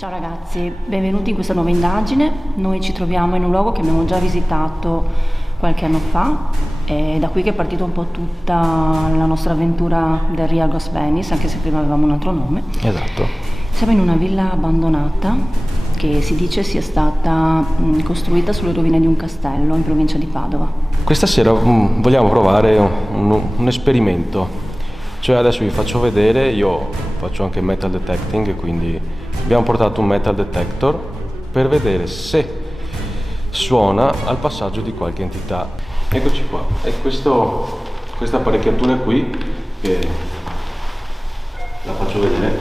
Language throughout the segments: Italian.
Ciao ragazzi, benvenuti in questa nuova indagine. Noi ci troviamo in un luogo che abbiamo già visitato qualche anno fa, è da qui che è partita un po' tutta la nostra avventura del Real Ghost Venice, anche se prima avevamo un altro nome. Esatto. Siamo in una villa abbandonata che si dice sia stata costruita sulle rovine di un castello in provincia di Padova. Questa sera vogliamo provare un esperimento. Cioè adesso vi faccio vedere, io faccio anche metal detecting, quindi abbiamo portato un metal detector per vedere se suona al passaggio di qualche entità. Eccoci qua, è questa apparecchiatura qui che la faccio vedere,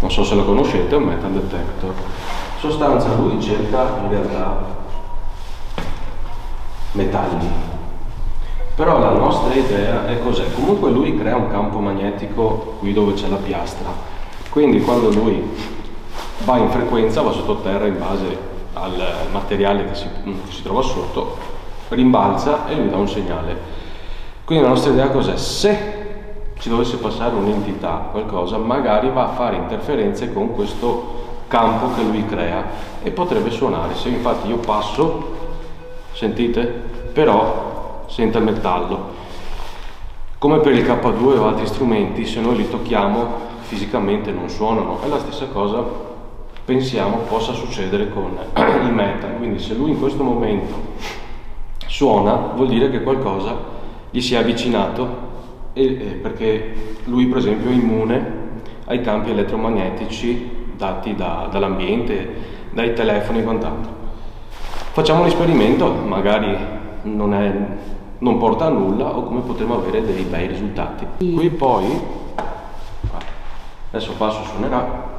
non so se la conoscete, è un metal detector. In sostanza lui cerca in realtà metalli. Però la nostra idea è cos'è? Comunque lui crea un campo magnetico qui dove c'è la piastra, quindi quando lui va in frequenza, va sottoterra in base al materiale che si trova sotto, rimbalza e lui dà un segnale. Quindi la nostra idea cos'è? Se ci dovesse passare un'entità, qualcosa, magari va a fare interferenze con questo campo che lui crea e potrebbe suonare. Se infatti io passo, sentite? Però sente il metallo. Come per il K2 o altri strumenti, se noi li tocchiamo fisicamente non suonano. È la stessa cosa pensiamo possa succedere con il metal. Quindi se lui in questo momento suona, vuol dire che qualcosa gli si è avvicinato, perché lui per esempio è immune ai campi elettromagnetici dati dall'ambiente, dai telefoni e quant'altro. Facciamo un esperimento, magari non porta a nulla o come potremo avere dei bei risultati. Qui poi, adesso passo, suonerà,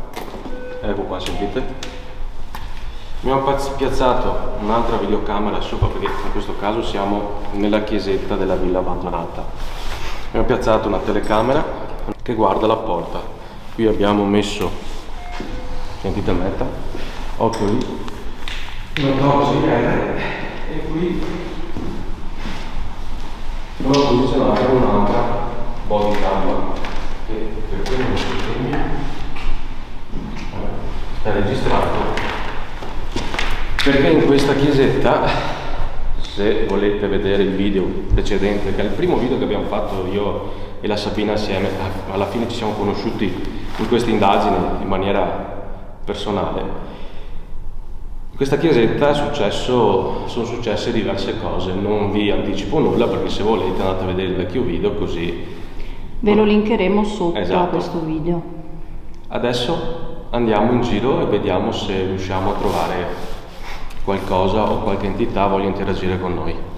ecco qua, sentite? Abbiamo piazzato un'altra videocamera sopra, perché in questo caso siamo nella chiesetta della villa abbandonata. Abbiamo piazzato una telecamera che guarda la porta. Qui abbiamo messo, sentite il meta? Occhio lì, una torsi e qui l'ho posizionata un'altra body camera che per questo sistema è registrato, perché in questa chiesetta, se volete vedere il video precedente, che è il primo video che abbiamo fatto io e la Sabina assieme, alla fine ci siamo conosciuti in questa indagine in maniera personale. In questa chiesetta sono successe diverse cose, non vi anticipo nulla perché se volete andate a vedere il vecchio video, così Ve lo linkeremo sotto esatto. a questo video. Adesso andiamo in giro e vediamo se riusciamo a trovare qualcosa o qualche entità voglia interagire con noi.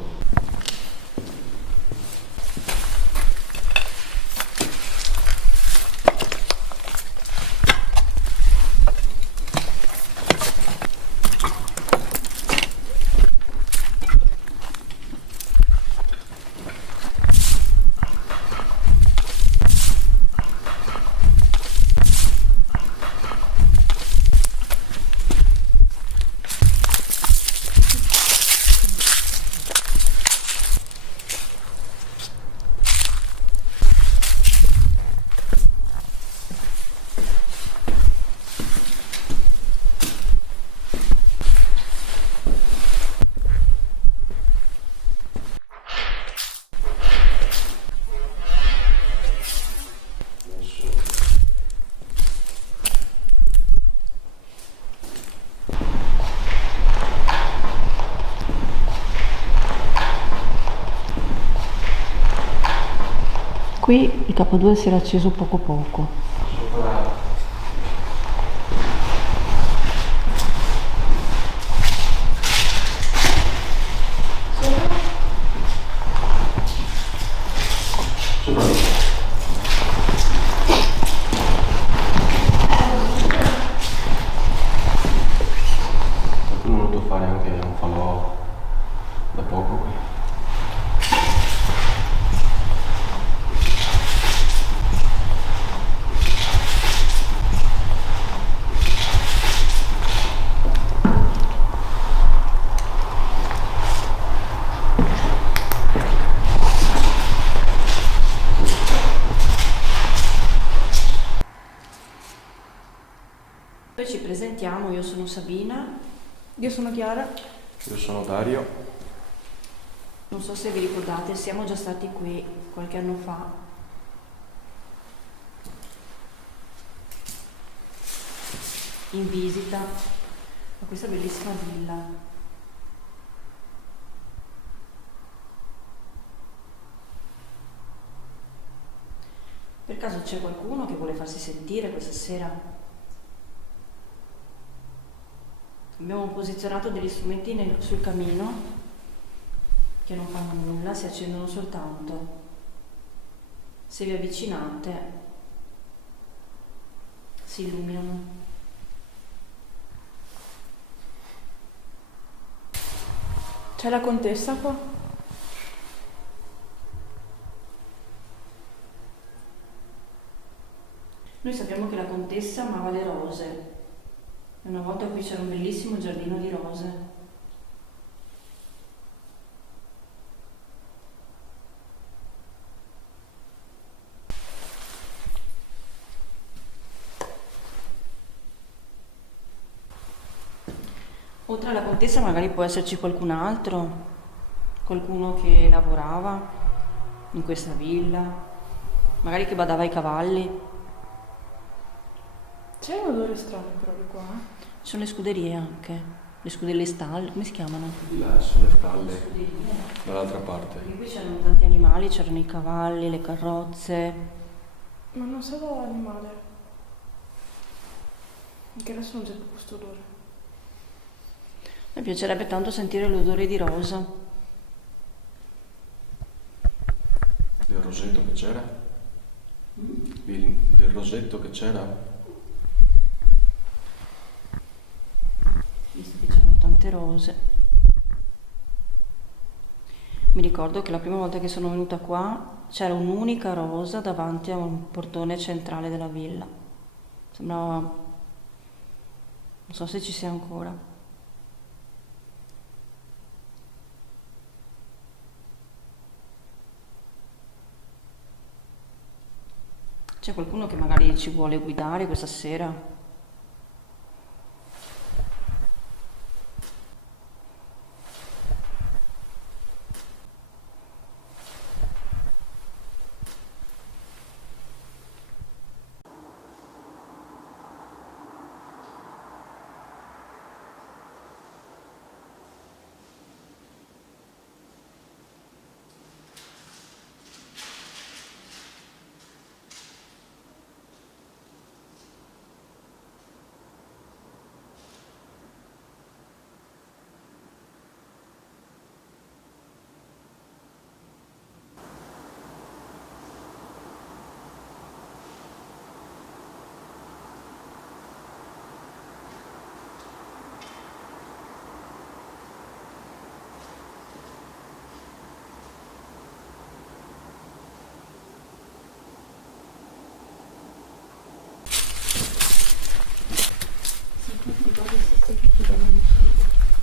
Qui il K2 si era acceso poco poco. Qualcuno è venuto a fare anche un falò da poco qui. Poi ci presentiamo, io sono Sabina. Io sono Chiara. Io sono Dario. Non so se vi ricordate, siamo già stati qui qualche anno fa. In visita a questa bellissima villa. Per caso c'è qualcuno che vuole farsi sentire questa sera? Abbiamo posizionato degli strumenti sul camino che non fanno nulla, si accendono soltanto. Se vi avvicinate, si illuminano. C'è la contessa qua? Noi sappiamo che la contessa amava le rose. E una volta qui c'era un bellissimo giardino di rose. Oltre alla contessa magari può esserci qualcun altro, qualcuno che lavorava in questa villa, magari che badava ai cavalli. C'è un odore strano però di qua. Ci sono le scuderie anche, le stalle, come si chiamano? Di là sono le stalle, dall'altra parte. Perché qui c'erano tanti animali, c'erano i cavalli, le carrozze. Ma non so animale. Anche adesso non c'è più questo odore. Mi piacerebbe tanto sentire l'odore di rosa. Del rosetto che c'era? Del rosetto che c'era? Visto che c'erano tante rose. Mi ricordo che la prima volta che sono venuta qua c'era un'unica rosa davanti a un portone centrale della villa. Sembrava... non so se ci sia ancora. C'è qualcuno che magari ci vuole guidare questa sera?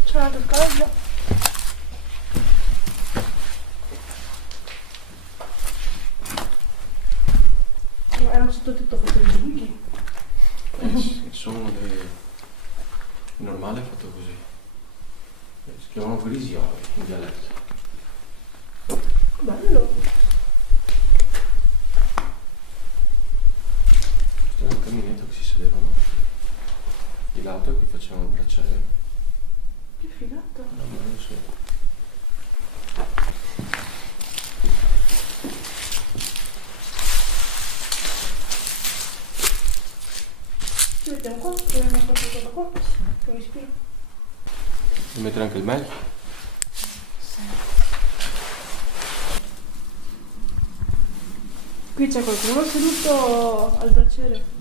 C'è una toccaggio. Ma era sotto tetto fatto i buchi. Sono le... il normale è fatto così. Si chiamano grisioli in dialetto. Bello. Questo era un caminetto che si sedevano di lato e qui facevano il braciere. Che figata. Non lo so. Ci mettiamo qua, proviamo a fare da qua. Che mi ispira. Devi mettere anche il meglio? Qui c'è qualcuno seduto al braciere.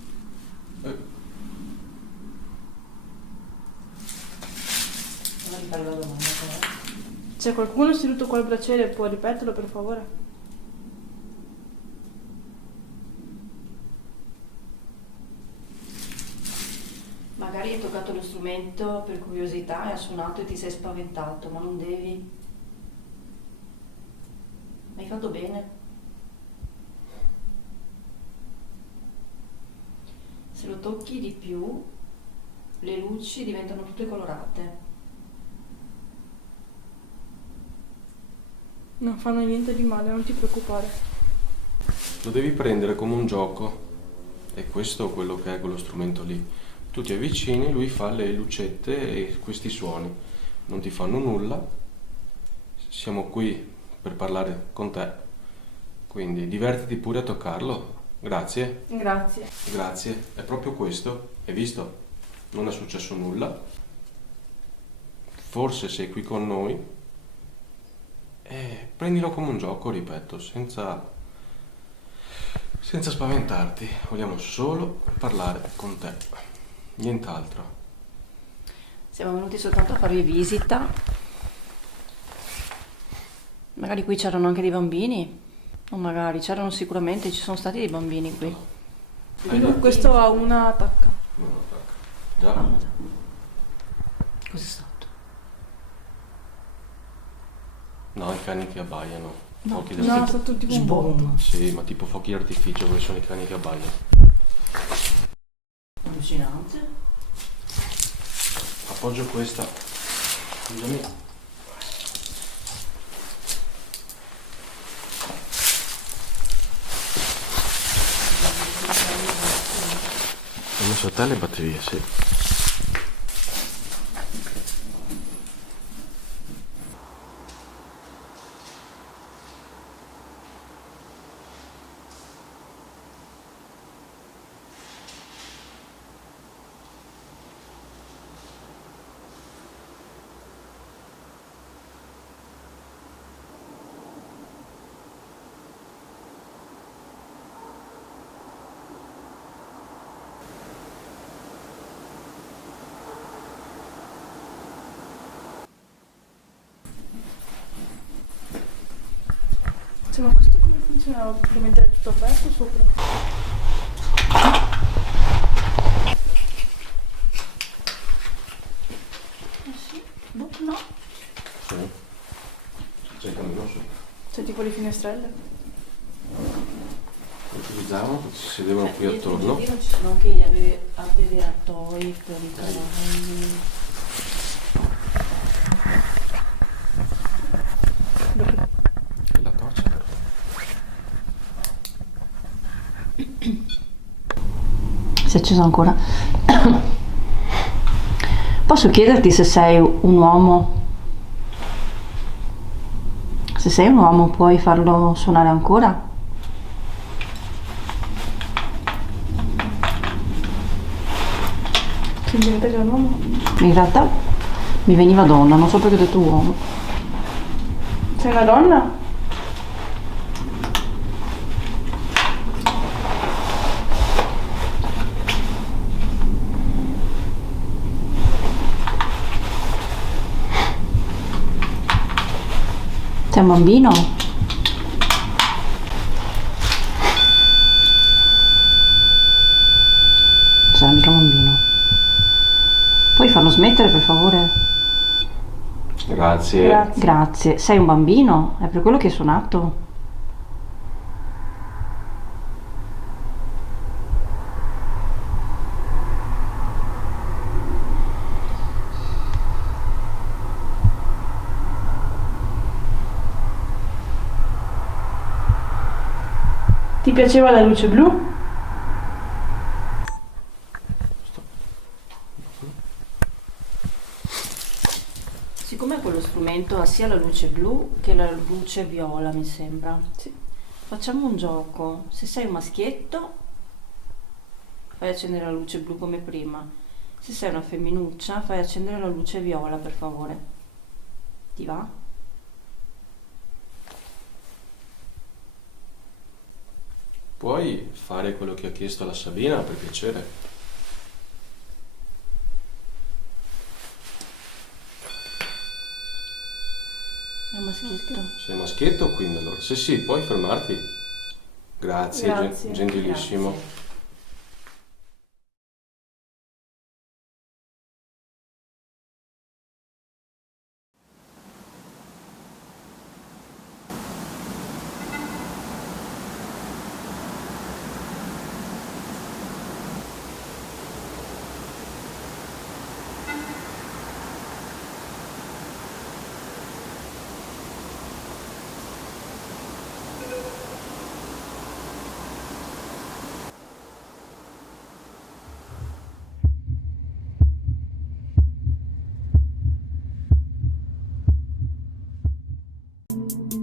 C'è qualcuno seduto qua al braciere, può ripeterlo per favore? Magari hai toccato lo strumento per curiosità e ha suonato e ti sei spaventato, ma non devi. Hai fatto bene. Se lo tocchi di più, le luci diventano tutte colorate. Non fanno niente di male, non ti preoccupare. Lo devi prendere come un gioco. E questo è quello che è quello strumento lì. Tu ti avvicini, lui fa le lucette e questi suoni. Non ti fanno nulla. Siamo qui per parlare con te. Quindi divertiti pure a toccarlo. Grazie. Grazie. Grazie. È proprio questo. Hai visto? Non è successo nulla. Forse sei qui con noi. E prendilo come un gioco, ripeto, senza spaventarti. Vogliamo solo parlare con te. Nient'altro. Siamo venuti soltanto a farvi visita. Magari qui c'erano anche dei bambini. O magari c'erano sicuramente, ci sono stati dei bambini qui. Questo ha una attacca. No, attacca. Già? Cos'è stato? No, i cani che abbaiano. No, Fuochi No, è d'artificio. stato tipo un po'. Sboom. Sì, ma tipo fuochi d'artificio, quali sono i cani che abbaiano. Allucinante. Appoggio questa. Scusami. Ho messo a te le batterie, sì. Cioè, ma questo come funzionava? Perché mentre è tutto aperto sopra? Sì? Boh, no. Sì. C'è il cammino su. Cioè, tipo le finestrelle? Lo utilizzavano perché si sedevano qui Dietro attorno. il giardino ci sono anche gli abbeveratoi per i cavalli. E la torcia però. Si è acceso ancora. Posso chiederti se sei un uomo? Se sei un uomo puoi farlo suonare ancora? Quindi vedete che è un uomo? In realtà mi veniva donna, non so perché ho detto uomo. Sei una donna? Sei un bambino? Non sei mica un bambino. Puoi farlo smettere per favore? Grazie. Grazie. Grazie. Sei un bambino? È per quello che hai suonato? Ti piaceva la luce blu? Siccome quello strumento ha sia la luce blu che la luce viola, mi sembra. Sì. Facciamo un gioco. Se sei un maschietto, fai accendere la luce blu come prima. Se sei una femminuccia, fai accendere la luce viola, per favore. Ti va? Puoi fare quello che ha chiesto la Sabina, per piacere? È un maschietto. Sei maschietto quindi allora? Se sì, puoi fermarti? Grazie, Grazie. gentilissimo. Grazie. Grazie.